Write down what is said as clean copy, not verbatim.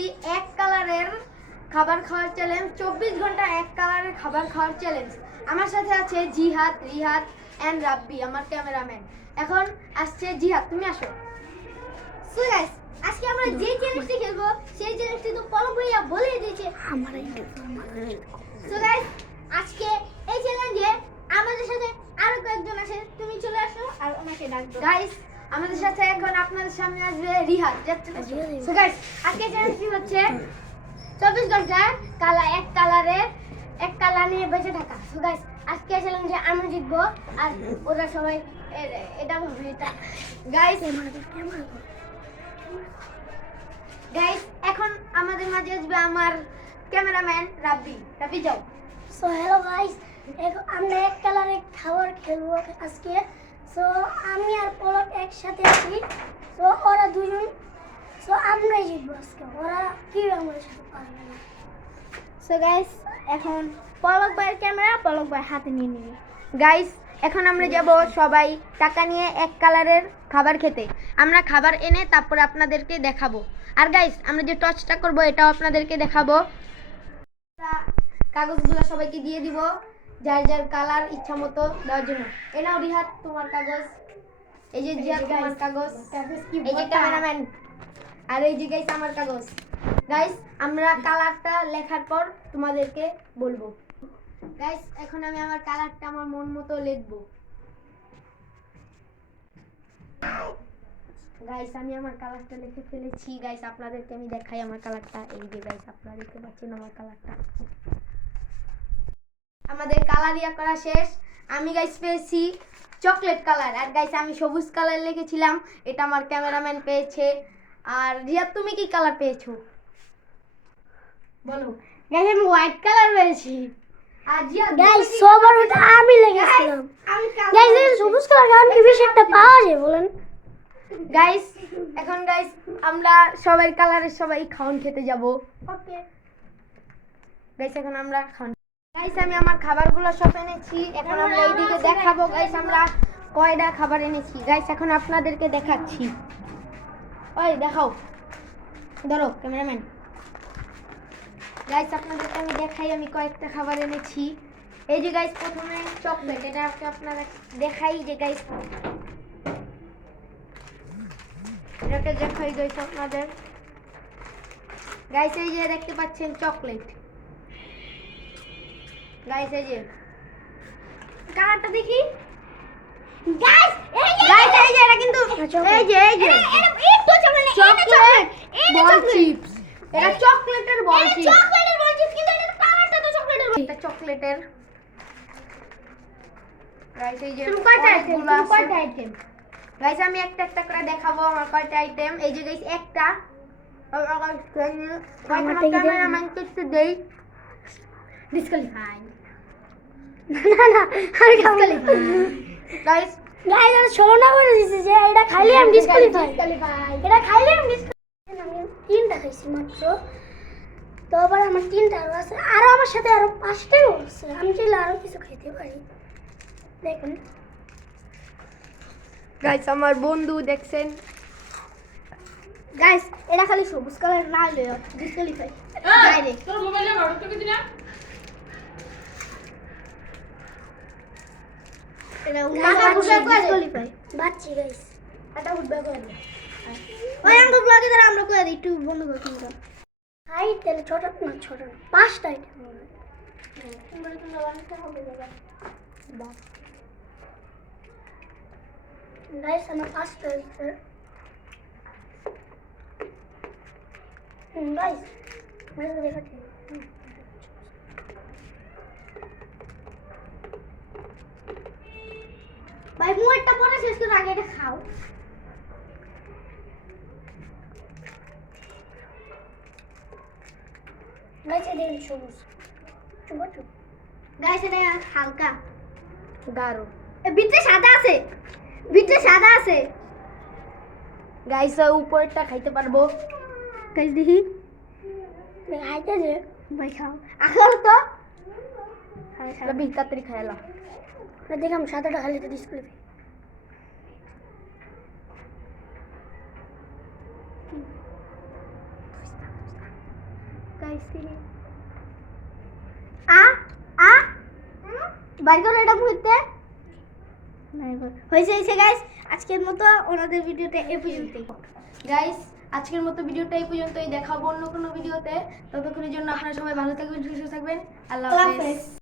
করতেছি এক কালারের খাবার খাওয়ার চ্যালেঞ্জ, 24 ঘন্টা এক কালারের খাবার খাওয়ার চ্যালেঞ্জ। আমার সাথে আছে জিহাদ, রিহাদ এন্ড রাব্বি, আমার ক্যামেরাম্যান। এখন আসছে জিহাদ, তুমি আসো। সো গাইস, আজকে আমরা যে চ্যালেঞ্জটি খেলবো সেই চ্যালেঞ্জটি তো পলক ভাইয়া বলেই দিয়েছে। সো গাইস, আজকে এই চ্যালেঞ্জে আমাদের সাথে আরো কয়েকজন আছে, তুমি চলে আসো আর ওনাকে ডাক দাও। গাইস, আমাদের সাথে এখন আপনাদের সামনে আসবে রিহাদ। সো গাইস, আজকে চ্যালেঞ্জটি হচ্ছে 24 ঘন্টা এক কালার নিয়ে বেঁচে থাকা। সো গাইস, আজকে চ্যালেঞ্জে আমি জিতবো আর ওরা সবাই এটা ভাবে এটা। গাইস এখন আমাদের মাঝে আসবে আমার ক্যামেরাম্যান রাব্বি। রাব্বি যাও। সো হ্যালো গাইস, আমরা এক কালারে খাবার খেলবো আজকে। সো আমি আর পলক একসাথে আছি। সো ওরা দুজন, সো আমরাই জিতবো আজকে, ওরা কি আমাদের সাথে পারবে না। সো গাইস, এখন পলক ভাইয়ের ক্যামেরা পলক ভাই হাতে নিয়ে নিবি। গাইস, এখন আমরা যাব সবাই টাকা নিয়ে এক কালারের খাবার খেতে। আমরা খাবার এনে তারপর আপনাদেরকে দেখাবো। আর গাইস, আমরা যে টর্চটা করব এটাও আপনাদেরকে দেখাবো। কাগজগুলো সবাইকে দিয়ে দিব যার যার কালার ইচ্ছা মতো দেওয়ার জন্য। এই নাও রিহাদ তোমার কাগজ, এই যে জিয়াদ তোমার কাগজ, এই যে ক্যামেরাম্যান, আর এই যে গাইস আমার কাগজ। গাইস, আমরা কালারটা লেখার পর তোমাদেরকে বলবো। গাইস, এখন আমি আমার কালারটা আমার মন মতো লিখবো। গাইস, আমি আমার কালারটা লিখে ফেলেছি। গাইস, আপনাদেরকে আমি দেখাই আমার কালারটা। এই যে গাইস, আপনারা দেখতে পাচ্ছেন আমার কালারটা। আমাদের কালার ইয়া করা শেষ। আমি গাইস পেয়েছি চকলেট কালার, আর গাইস আমি সবুজ কালার লিখেছিলাম, এটা আমার ক্যামেরাম্যান পেয়েছে। আর রিয়া, তুমি কি কালার পেয়েছো বলো? গাইস আমি হোয়াইট কালার পেয়েছি। আর জিয়া গাইস সবার ওটা আমি লিখেছিলাম। গাইস এই সবুজ কালার কারণ কি বেশি একটা পাওয়া যায় বলেন? গাইস, এখন গাইস আমরা সবাই কালারের সবাই খাওন খেতে যাব। ওকে গাইস, এখন আমরা খাওন। গাইস, আমি আমার খাবারগুলো সব এনেছি, এখন আমরা এইদিকে দেখাবো। গাইস, আমরা কয়টা খাবার এনেছি। গাইস, এখন আপনাদেরকে দেখাচ্ছি। ওই দেখাও, ধরো ক্যামেরাম্যান। গাইস, আপনাদেরকে আমি দেখাই আমি কয়েকটা খাবার এনেছি। এই যে গাইস, প্রথমে চকলেট, এটা আপনারা দেখাই যে গাইস, এটাকে দেখাই গাইস আপনাদের। গাইস, এই যে দেখতে পাচ্ছেন চকলেট। গাইস, এই যে কালারটা দেখি। গাইস এই যে এটা কিন্তু এই যে এটা একটু চকলেট, এটা চিপস, এটা চকলেটের বল চিপস, চকলেটের বল চিপস, কিন্তু এটা কালারটা তো চকলেটের, এটা চকলেটের। গাইস, এই যে কয়টা আইটেম। গাইস, আমি একটা একটা করে দেখাবো আমার কয়টা আইটেম। এই যে গাইস একটা, ক্যামেরাম্যান একটু দেই, ডিসকোয়ালিফাই। না আমি খাবো না। গাইস গাইস এটা ষোলো না করে দিছে যে এটা খাইলে আমি ডিসকোয়ালিফাই। এটা খাইলে আমি ডিসকোয়ালিফাই। আমি তিনটা খাইছি মাত্র, তো আবার আমার তিনটা আরো আছে, আর আমার সাথে আরো পাঁচটাই আছে। আমি চাইলে আরো কিছু খাইতে পারি। দেখুন গাইস, আমার বন্ধু দেখছেন। গাইস এটা খালি সবুজ কালার না হলে ডিসকোয়ালিফাই ডাইরেক্ট। তোর মোবাইলে বড় তো কিছু না, এটা মাথা ঘুরে ডিসকোয়ালিফাই বাচ্চি। গাইস এটা উঠবে করে ওই আঙ্গ ব্লগে দ্বারা আমরা করে দিই একটু বন্ধ করে দিই। হাই তাহলে ছোট না, ছোট না, পাঁচটা আইটেম হবে। তোমরা তো বানাতে হবে বাবা। গাইস আমার পাঁচটা আছে। গাইস আমরা দেখাচ্ছি। ভাই মুয়েরটা পরে শেষ করে আগে এটা খাও। গাইস এটা সবুজ চুপ চুপ। গাইস এটা হালকা গাঢ়, ভিতরে সাদা আছে, ভিতরে সাদা আছে। গাইস উপরটা খাইতে পারবো। গাইস দেখি, খাইতে দে ভাই, খাও আখাও তো। রবি তাড়াতাড়ি খাইলা। দেখলাম সাদাটা খালি তো ডিসপ্লে। আ আ বাইর করো এটা মুহূর্তে হয়েছে গাইস আজকের মতো ওনাদের ভিডিওটা এই পর্যন্তই গাইস আজকের মতো ভিডিওটা এই পর্যন্তই, দেখাবো অন্য কোনো ভিডিওতে। ততক্ষণের জন্য আপনারা সবাই ভালো থাকবেন, সুস্থ থাকবেন। আল্লাহ আল্লাহ হাফেজ। হাফেজ।